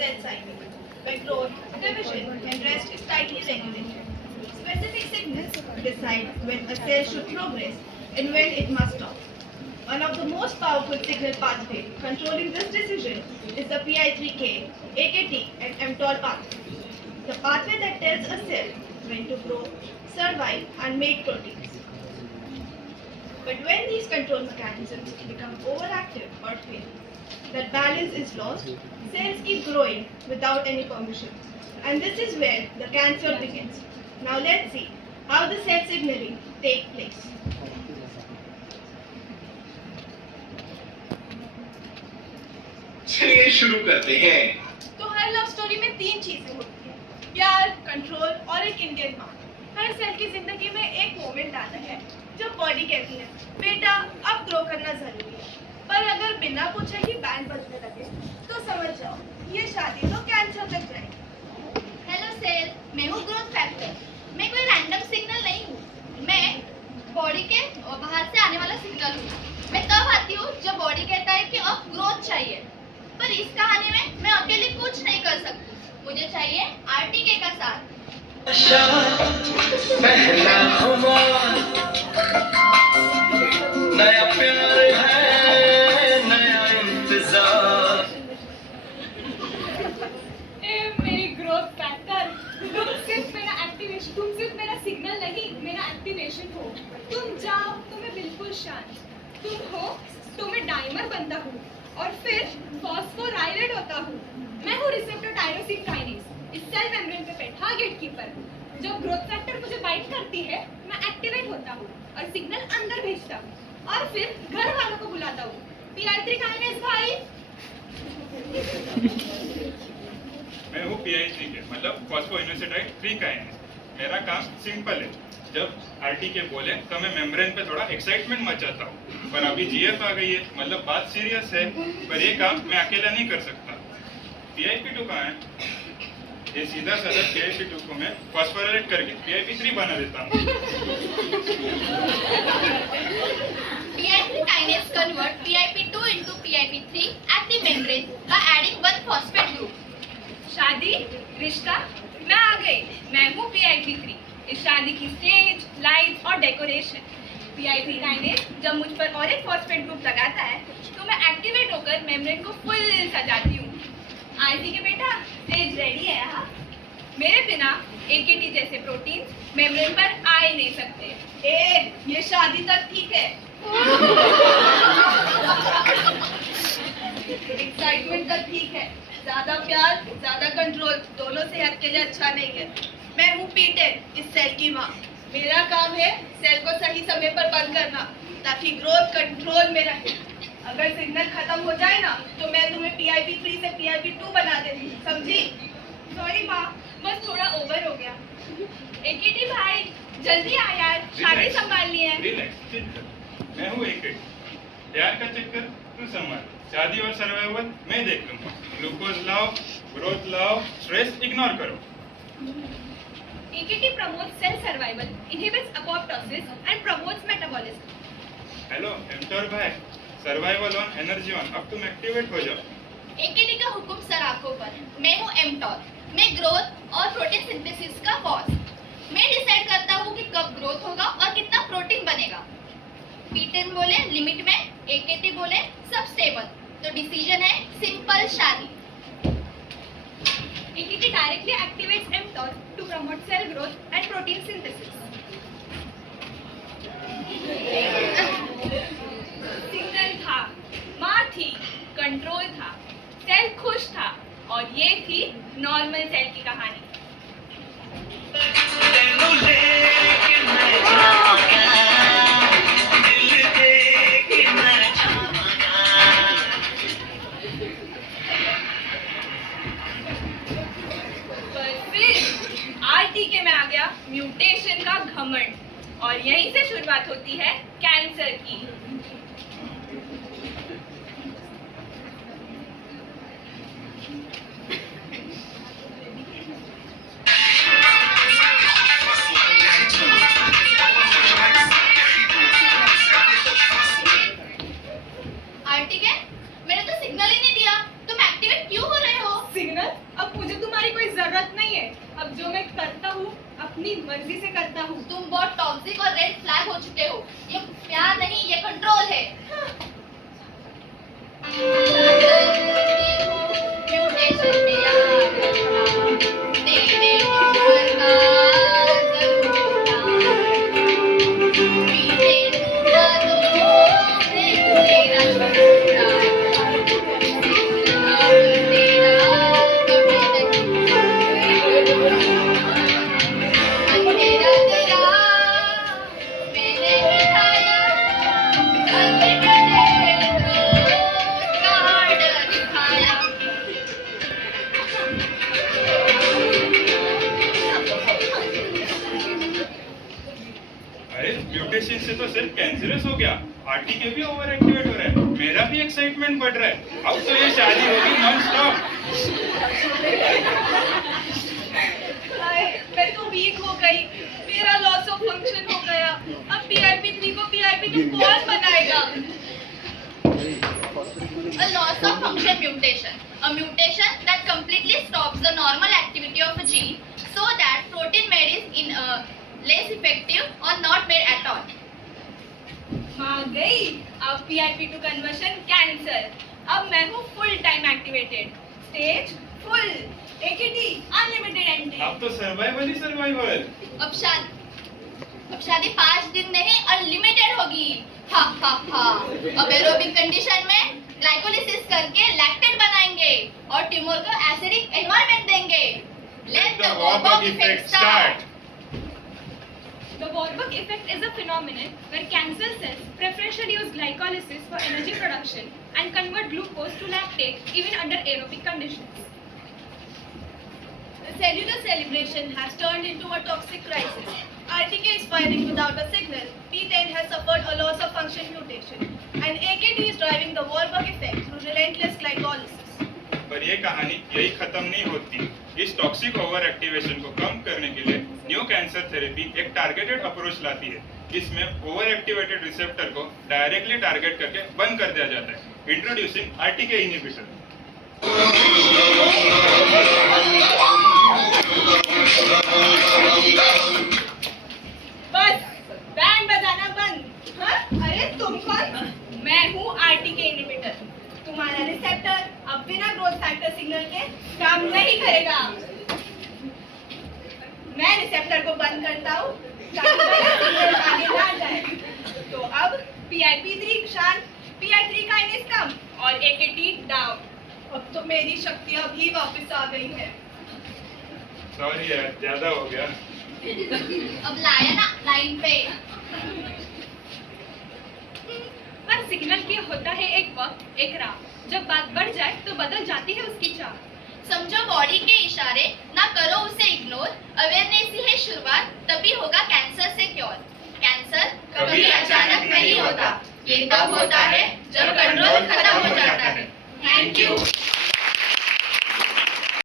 cell cycle, where growth, division, and rest is tightly regulated. Specific signals decide when a cell should progress and when it must stop. One of the most powerful signal pathway controlling this decision is the PI3K, AKT, and mTOR pathway. The pathway that tells a cell when to grow, survive, and make proteins. But when these control mechanisms become overactive or fail, that balance is lost, cells keep growing without any permission. And this is where the cancer begins. Now let's see how the cell signaling takes place. चलिए शुरू करते हैं। तो हर love story में 3 चीजें होती हैं, प्यार, कंट्रोल और एक इंडियन माँ। हर सेल की जिंदगी में एक मोमेंट आता है जब बॉडी कहती है बेटा अब ग्रो करना जरूरी है, पर अगर बिना पूछे ही बैंड बजने लगे तो समझ जाओ ये शादी तो कैंसर तक जाएगी। हेलो सेल, मैं हूँ ग्रोथ फैक्टर। मैं कोई रैंडम सिग्नल नहीं हूँ, मैं बॉडी के बाहर से आने वाला सिग्नल हूँ। मैं तब आती हूँ जब बॉडी कहता है कि अब ग्रोथ चाहिए, पर इस कहानी में मैं अकेले कुछ नहीं कर सकती। मुझे चाहिए आरटीके का साथ। पहला नया प्यार है, नया इंतजार। मेरी ग्रोथ फैक्टर, तुम सिर्फ मेरा सिग्नल नहीं, मेरा एक्टिवेशन हो। तुम जाओ तो मैं बिल्कुल शांत, तुम हो तो मैं डाइमर बनता हूँ और फिर फॉस्फोराइलेट होता हूँ। मैं हूँ रिसेप्टर टायरोसिन काइनेज, इस सेल मेम्ब्रेन पे बैठा गेटकीपर। जब ग्रोथ फैक्टर मुझे बाइट करती है, मैं एक्टिवेट होता हूँ और सिग्नल अंदर भेजता हूँ और फिर घर वालों को बुलाता हूँ। PI3 काइनेज भाई। मैं हूँ PI3K मतलब फॉस्फोइनोसिडाइड 3 काइनेज। मेरा काम सिंपल है, जब आरटीके बोले तो मैं मेम्ब्रेन पे थोड़ा एक्साइटमेंट मचाता हूँ, पर अभी जीएफ आ गई है, मतलब बात सीरियस है, पर ये काम मैं अकेला नहीं कर सकता। PIP2 कहाँ है? ये सीधा साधा PIP2 को मैं फॉस्फोराइलेट करके PIP3 बना देता हूँ। PI3 kinase convert PIP2 into PIP3 at the membrane by adding one phosphate group. शादी, रिश्ता, मैं आ गई। मैं हूँ PIP3। इस शादी की स्टेज, लाइट्स और डेकोरेशन। PI3 काइनेज जब मुझ पर और एक फॉस्फेट ग्रुप लगाता है तो मैं एक्टिवेट होकर मेम्ब्रेन को फुल सजाती हूँ। आरती के बेटा, स्टेज रेडी है। हाँ, मेरे बिना AKT जैसे प्रोटीन मेम्ब्रेन पर आ ही नहीं सकते। ये शादी तक ठीक है, एक्साइटमेंट तक ठीक है, ज्यादा प्यार, ज्यादा कंट्रोल दोनों सेहत के लिए अच्छा नहीं है। मैं हूँ P10, इस सेल की माँ। मेरा काम है सेल को सही समय पर बंद करना ताकि ग्रोथ कंट्रोल में रहे। अगर सिग्नल खत्म हो जाए ना तो मैं तुम्हें PIP3 से PIP2 बना देती हूँ, समझी? सॉरी माँ, बस थोड़ा ओवर हो गया। AKT भाई, जल्दी आ यार, शादी संभालनी है। रिलैक्स, चिल कर। मैं हूँ AKT। प्यार का चक्कर तू संभाल, शादी और सर्वाइवल मैं देख लूंगा। ग्लूकोज लाओ, ग्रोथ लाओ, स्ट्रेस इग्नोर करो। AKT promotes cell survival, inhibits apoptosis and promotes metabolism. Hello mTOR भाई, सर्वाइवल ऑन, एनर्जी ऑन, अब तुम एक्टिवेट हो जाओ। AKT का हुक्म सर आंखों पर। मैं हूँ mTOR, मैं ग्रोथ और प्रोटीन सिंथेसिस का बॉस। मैं डिसाइड करता हूँ कि कब ग्रोथ होगा और कितना प्रोटीन बनेगा। P10 बोले लिमिट में, AKT बोले सब स्टेबल, तो डिसीजन है सिंपल, शादी। AKT directly activates mTOR to promote cell growth and protein synthesis. Signal था, माँ थी, कंट्रोल था, सेल खुश था और ये थी नॉर्मल सेल की कहानी। आरटीके में आ गया म्यूटेशन का घमंड और यहीं से शुरुआत होती है कैंसर की। आरटीके, मैंने तो सिग्नल ही नहीं दिया, तुम एक्टिवेट क्यों हो रहे हो? सिग्नल अपनी मर्जी से करता हूँ। तुम बहुत टॉक्सिक और रेड फ्लैग हो चुके हो। ये प्यार नहीं, ये कंट्रोल है। म्यूटेशन में याद रखना, तेरे ऊपर का जरूर पीते टूटा तो तेरा छोटा तेरा कभी नहीं अंधेरा तेरा मैंने दिखाया कार्ड दिखाया। अरे म्यूटेशन से तो सिर्फ कैंसरस हो गया, आरटी के भी ओवर एक्टिवेट हो रहा है, मेरा भी एक्साइटमेंट बढ़ रहा है। अब तो ये शादी होगी नॉन स्टॉप। मैं तो वीक हो गई, मेरा लॉस ऑफ फंक्शन हो गया। अब PIP3 को PIP2 कौन बनाएगा? A loss of function mutation. A mutation that completely stops the normal activity of a gene so that protein made is less effective or not made at all. हाँ गई। अब PIP2 conversion cancer. अब मैं हूँ full time activated, stage full, AKT unlimited anti. अब तो survival ही survival. अब शादी 5 दिन नहीं अनलिमिटेड होगी। हा हा हा। अब एरोबिक कंडीशन में ग्लाइकोलिसिस करके लैक्टेट बनाएंगे और ट्यूमर को एसिडिक एनवायरनमेंट देंगे। Let the Warburg effect start. The Warburg effect is a phenomenon where cancer cells preferentially use glycolysis for energy production and convert glucose to lactate even under aerobic conditions. The cellular celebration has turned into a toxic crisis. RTK is firing without a signal. P10 has suffered a loss of function mutation. And AKT is driving the Warburg effect through relentless glycolysis. पर ये कहानी यही खत्म नहीं होती। इस toxic over activation को कम करने के लिए न्यू कैंसर थेरेपी एक टारगेटेड अप्रोच लाती है। इसमें ओवर एक्टिवेटेड रिसेप्टर को डायरेक्टली टारगेट करके बंद कर दिया जाता है। Introducing RTK inhibitor. बस बैंड बजाना बंद। हाँ? अरे तुम कौन? मैं हूँ RTK इनहिबिटर। तुम्हारा रिसेप्टर अब बिना ग्रोथ फैक्टर सिग्नल के काम नहीं करेगा। मैं रिसेप्टर को बंद करता हूँ ताकि मेरा सिग्नल आगे ना जाए। तो अब PIP3 शांत, PI3 काइनेस कम और AKT डाउन। अब तो मेरी शक्तियाँ भी वापस आ गई हैं। सॉरी यार, ज्यादा हो गया। अब लाया ना लाइन पे। हर सिग्नल की होता है एक वक्त, एक राह। जब बात बढ़ जाए तो बदल जाती है उसकी चाल। समझो बॉडी के इशारे, ना करो उसे इग्नोर। अवेयरनेस ही है शुरुआत, तभी होगा कैंसर से क्योर। कैंसर कभी अचानक नहीं होता, ये तब होता है जब कंट्रोल खत्म हो जाता है। Thank you.